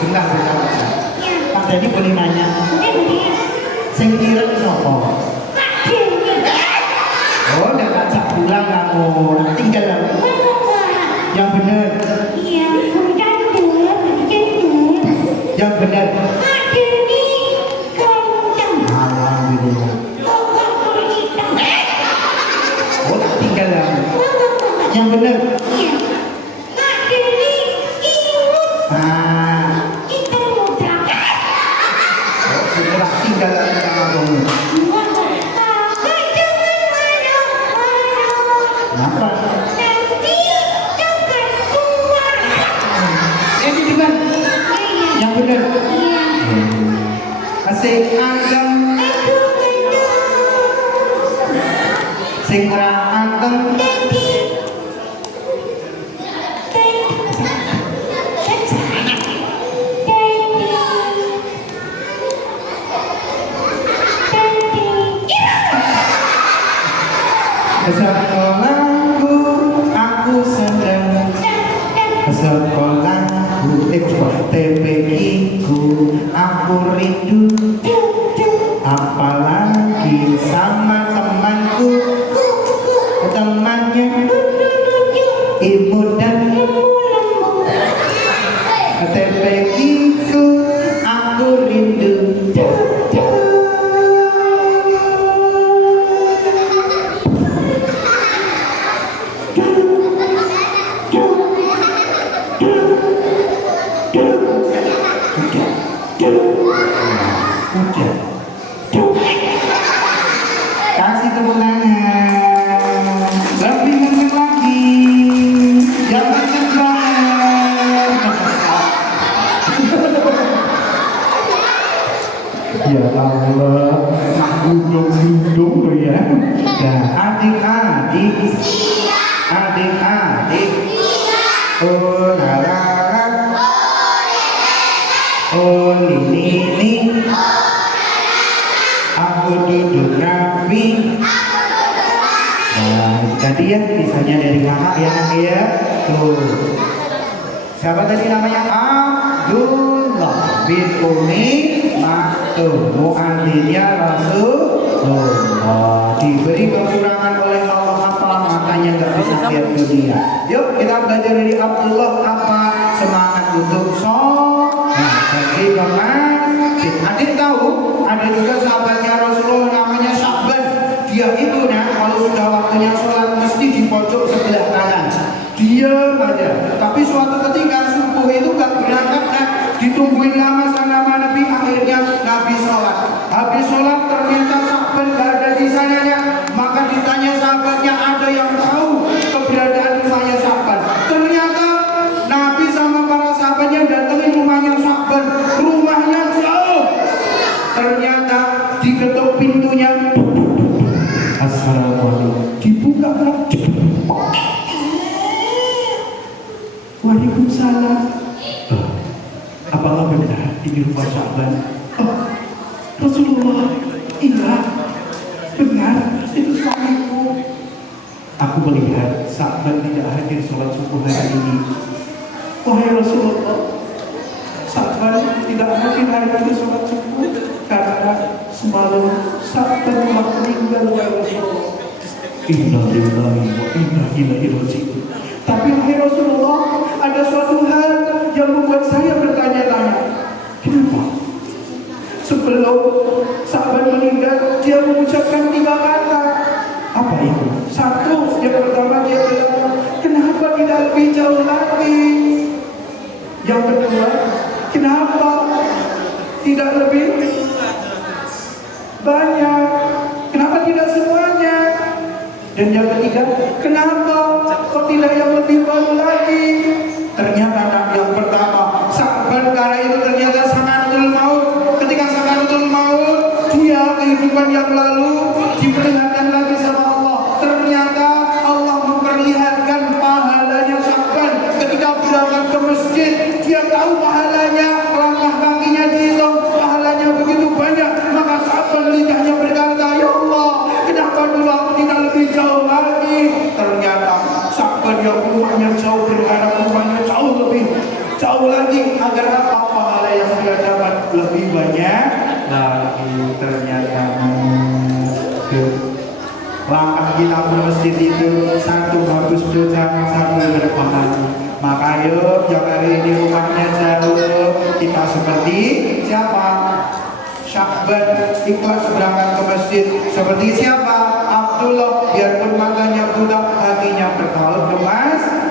Bentar. Pak Dedi boleh nanya, sing ireng sopo? Oh, udah ngajak pulang kamu, tinggal yang bener. Yang benar. Alhamdulillah. Oh, tinggal yang benar. Oh, tinggal kamu. Kenapa? Ini juga. Yang benar. Sing anteng, sing ora anteng. Sekolahku aku sedang sekolahku TPQ aku rindu, apalagi sama temanku, temannya ibu dan TPQ aku rindu. Kasih tepuk tangan. Lebih kencang lagi. Jangan kencang. Ya Allah, gunung-gunung loh ya. Nah, adik-adik, adik-adik, oh larang, oh ini, aku duduk rapi. Nah, tadi ya misalnya dari mana ya nanti ya. Tuh, siapa tadi namanya? Abdullah bin Umi Maktum, mu'adzinnya Rasulullah. Diberi kekurangan oleh Allah apa? Matanya nggak bisa lihat dunia. Yuk kita belajar dari Abdullah apa? Semangat untuk sholat. Nah, jadi Mas, adik tahu ada juga sahabatnya Rasulullah namanya Sya'ban. Dia itu kalau sudah waktunya sholat mesti di pojok sebelah kanan. Diam aja. Tapi suatu ketika subuh itu gak berangkat, ditungguin lama sama Nabi, akhirnya Nabi sholat. Habis sholat ternyata Sya'ban gak ada di sananya. Maka ditanya sahabatnya, ada yang tahu keberadaan rumahnya Sya'ban? Ternyata Nabi sama para sahabatnya datangin rumahnya Sya'ban. Rumahnya jauh. Ternyata diketuk pintunya. Assalamualaikum. Dibuka lagi. Waalaikumsalam. Apakah benar ini rumah Sya'ban? Oh, Rasulullah, iya, benar, itu suamiku. Aku melihat Sa'ban tidak hadir sholat subuh hari ini. Wahai Rasulullah, Sa'ban tidak hadir hari ini sholat subuh karena semalam Sa'ban telah meninggal, wahai Rasulullah. Inna lillahi wa inna ilaihi raji'un. Tapi wahai Rasulullah, ada suatu hal yang membuat saya bertanya-tanya. Kenapa? Sebelum Sa'ban meninggal, dia mengucapkan 3 kata. Apa itu? Satu, yang pertama dia bilang, kenapa tidak lebih jauh lagi? Yang kedua, kenapa tidak lebih banyak? Kenapa tidak semuanya? Dan yang ketiga, kenapa kok tidak yang lebih baru lagi? Ternyata anak yang pertama, Sa'ban karena itu ternyata sakaratul maut. Ketika sakaratul maut, dia kehidupan yang lalu diperlihatkan lagi sama Allah. Ternyata Allah memperlihatkan pahalanya Sa'ban. Ketika berangkat ke masjid, dia tahu pahalanya, langkah kakinya dihitung, pahalanya begitu banyak. Maka Sa'ban lidahnya berkata, ya Allah, kenapa dulu aku tidak lebih jauh lagi? Ternyata Sa'ban yang rumahnya jauh berharap rumahnya jauh lebih jauh lagi agar apa pahala yang dia dapat lebih banyak lagi. Ternyata langkah kita ke masjid itu satu harus dosa, satu berpahala. Maka ayo yang hari ini rumahnya jauh, kita seperti siapa? Sa'ban ikhlas berangkat ke masjid. Seperti siapa? Abdullah, biarpun matanya buta, hatinya bertaut ke masjid.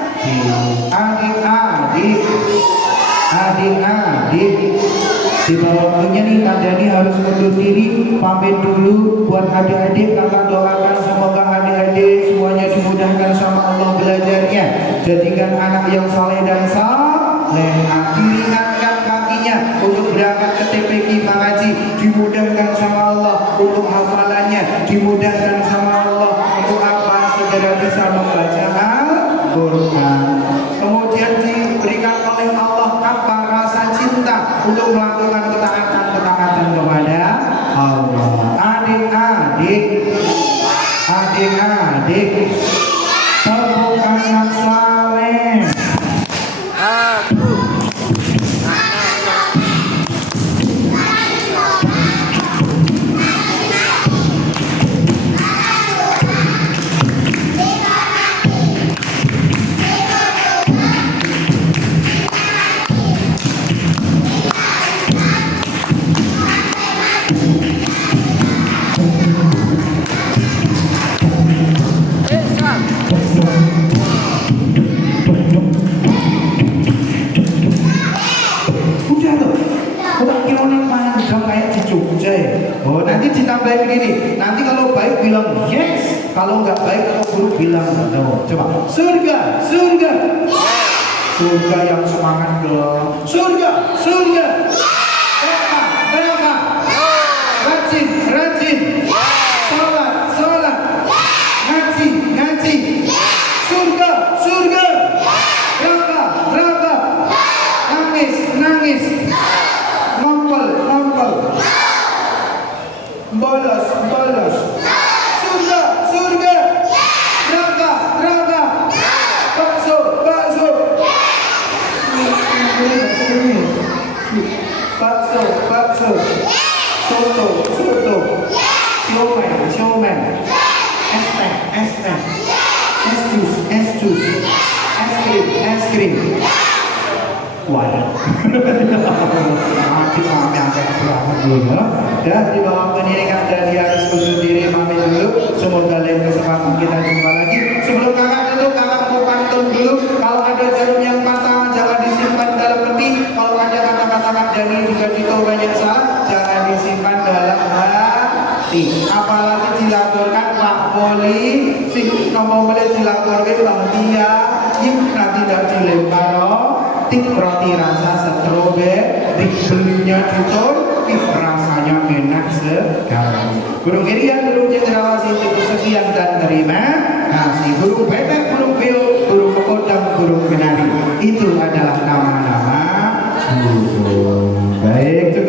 Adik-adik, di bawah waktunya nih Kak Dani harus mundur diri, pamit dulu buat adik-adik. Kakak doakan semoga adik-adik semuanya dimudahkan sama Allah belajarnya, jadikan anak yang saleh dan saleh. Diringankan kakinya untuk berangkat ke TPQ mengaji, dimudahkan sama Allah untuk hafalannya, dimudahkan sama Allah untuk apa segera bisa membaca Al-Quran. Kemudian diberikan oleh Allah apa rasa cinta untuk melakukan ketaatan kepada Allah. Adik-adik, tepuk anak saleh. Aku. Udah tuh, udah kilonya panjang kayak di Jogja ya. Oh, nanti ditambahin begini. Nanti kalau baik bilang yes, kalau nggak baik kalau buruk bilang no. Coba, surga, surga, surga yang semangat dong. Surga, surga, neraka, neraka, rajin, rajin, sholat, sholat, ngaji, ngaji, surga, surga, neraka, neraka, nangis, nangis, ngompol, ngompol, bolos, bolos, surga, surga, neraka, neraka, bakso, bakso, bakso, bakso, soto, soto, siomen, siomen, es teh, es teh, es jus, es jus, es krim, es krim. Waduh, kita angkat banget dulu. Dan di bawah pendidikan dari harus undur diri pamit dulu. Semoga lain kesempatan kita jumpa lagi. Sebelum kakak dulu, kakak mau pantun dulu. Kalau ada jarum yang patah, jangan disimpan dalam peti. Kalau ada kata-kata Kak Dani juga itu banyak salah, jangan disimpan dalam hati. Apalagi dilaporkan Pak Polisi, ngomong boleh dilaporkan Bang Tia, nanti tidak dilempar. Roti rasa stroberi belinya di Turki, rasanya enak sekali. Burung Irian, burung cendrawasih, cukup sekian dan terima kasih. Burung bebek